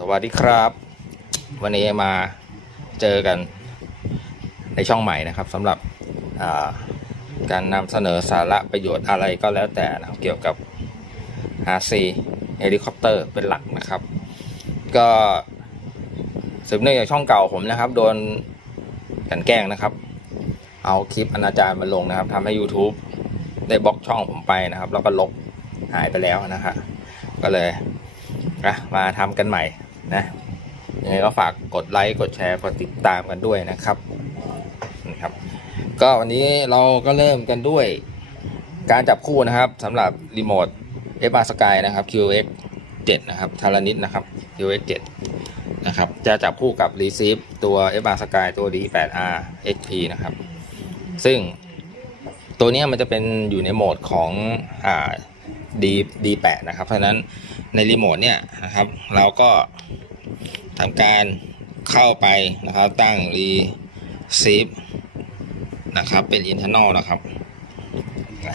สวัสดีครับ วันนี้มาเจอกันในช่องใหม่นะครับสำหรับาการนำเสนอสาระประโยชน์อะไรก็แล้วแต่นะครับเกี่ยวกับ RC เฮลิคอปเตอร์เป็นหลักนะครับ ก็สืบเนื่องจากช่องเก่าผมนะครับ โดนกันแกล้งนะครับ เอาคลิปอนาจารมาลงนะครับทำให้ YouTube ได้บล็อกช่องผมไปนะครับ แล้วก็ลบหายไปแล้วนะฮะก็เลยอะมาทำกันใหม่ นะยังไงก็ฝากกดไลค์กดแชร์กดติดตามกันด้วยนะครับนะครับ ก็วันนี้เราก็เริ่มกันด้วยการจับคู่นะครับสำหรับรีโมท f r Sky นะครับ QX 7นะครับทารานิดนะครับ QX 7นะครับจะจับคู่กับ Receive ตัว f r Sky ตัว D8R XP นะครับ ซึ่งตัวนี้มันจะเป็นอยู่ในโหมดของอ่า D D8 นะครับ เพราะฉะนั้นในรีโมทเนี่ยนะครับ เราก็ทำการเข้าไปนะครับตั้ง Receive นะครับเป็น internal นะครับ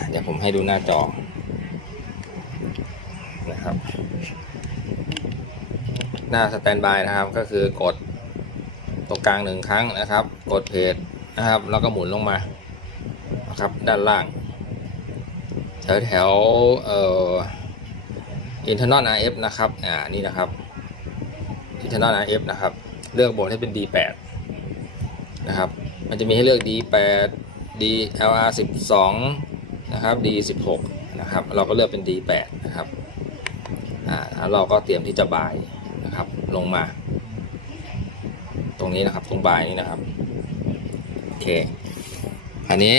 เดี๋ยวผมให้ดูหน้าจอนะครับ หน้าสแตนบายนะครับก็คือกดตรงกลางหนึ่งครั้งนะครับ กดเพจนะครับ แล้วก็หมุนลงมานะครับด้านล่าง แถวแถวเอ่อ internal RF นะครับ อ่า นี่นะครับ internal RF นะครับ เลือกโหมดให้เป็น D8 นะครับ มันจะมีให้เลือก D8 DLR 12นะครับ D16 นะครับ เราก็เลือกเป็น D8 นะครับ อ่า แล้วเราก็เตรียมที่จะบายนะครับ ลงมา ตรงนี้นะครับ ตรงบายนี้นะครับ โอเค อันนี้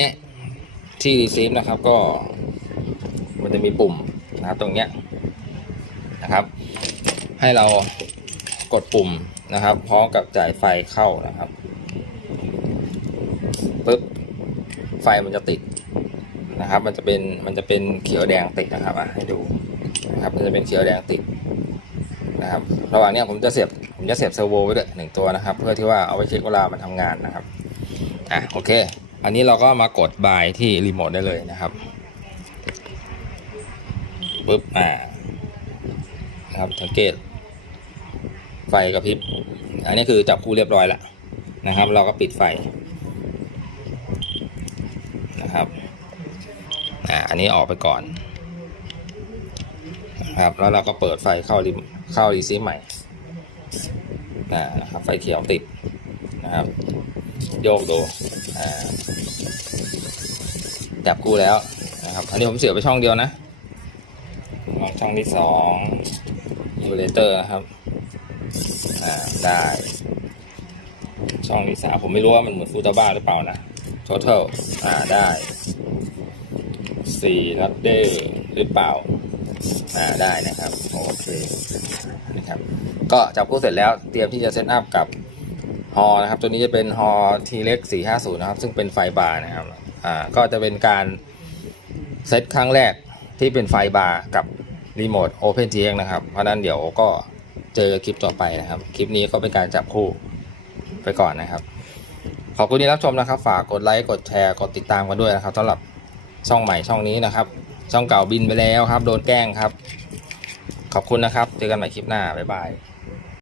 ที่ receive นะครับก็ มันจะมีปุ่มนะครับตรงเนี้ยนะครับ ให้เรากดปุ่มนะครับพร้อมกับจ่ายไฟเข้านะครับปุ๊บไฟมันจะติดนะครับ มันจะเป็นมันจะเป็นเขียวแดงติดนะครับอะให้ดูนะครับ มันจะเป็นเขียวแดงติดนะครับ ระหว่างนี้ผมจะเสียบผมจะเสียบเซอร์โวไว้ด้วยหนึ่งตัวนะครับ เพื่อที่ว่าเอาไว้เช็คเวลามันทำงานนะครับอะโอเค อันนี้เราก็มากดบายที่รีโมทได้เลยนะครับ ปุ๊บอ่านะครับสังเกต ไฟกระพริบ อันนี้คือจับคู่เรียบร้อยแล้วนะครับ เราก็ปิดไฟนะครับอ่าอันนี้ออกไปก่อนนะครับแล้วเราก็เปิดไฟเข้ารีเข้ารีซีใหม่อ่านะครับไฟเขียวติดนะครับโยกดูอ่าจับคู่แล้วนะครับอันนี้ผมเสียบไปช่องเดียวนะ ช่องที่สองยูเลเตอร์นะครับ อ่า ได้ ช่องที่สามผมไม่รู้ว่ามันเหมือนฟูตาบ้าหรือเปล่านะ total อ่า ได้สี่รัดเดอร์หรือเปล่า อ่า ได้นะครับ โอเค นะครับ ก็จับคู่เสร็จแล้ว เตรียมที่จะเซตอัพกับฮอนะครับ ตัวนี้จะเป็นฮอทีเล็ก450 นะครับ ซึ่งเป็นไฟบาร์นะครับ อ่า ก็จะเป็นการเซตครั้งแรกที่เป็นไฟบาร์กับ รีโมท OpenGX นะครับ เพราะนั้นเดี๋ยวก็เจอคลิปต่อไปนะครับ คลิปนี้ก็เป็นการจับคู่ไปก่อนนะครับ ขอบคุณที่รับชมนะครับ ฝากกดไลค์กดแชร์กดติดตามกันด้วยนะครับสำหรับช่องใหม่ช่องนี้นะครับ ช่องเก่าบินไปแล้วครับ โดนแกล้งครับ ขอบคุณนะครับ เจอกันใหม่คลิปหน้า บ๊ายบาย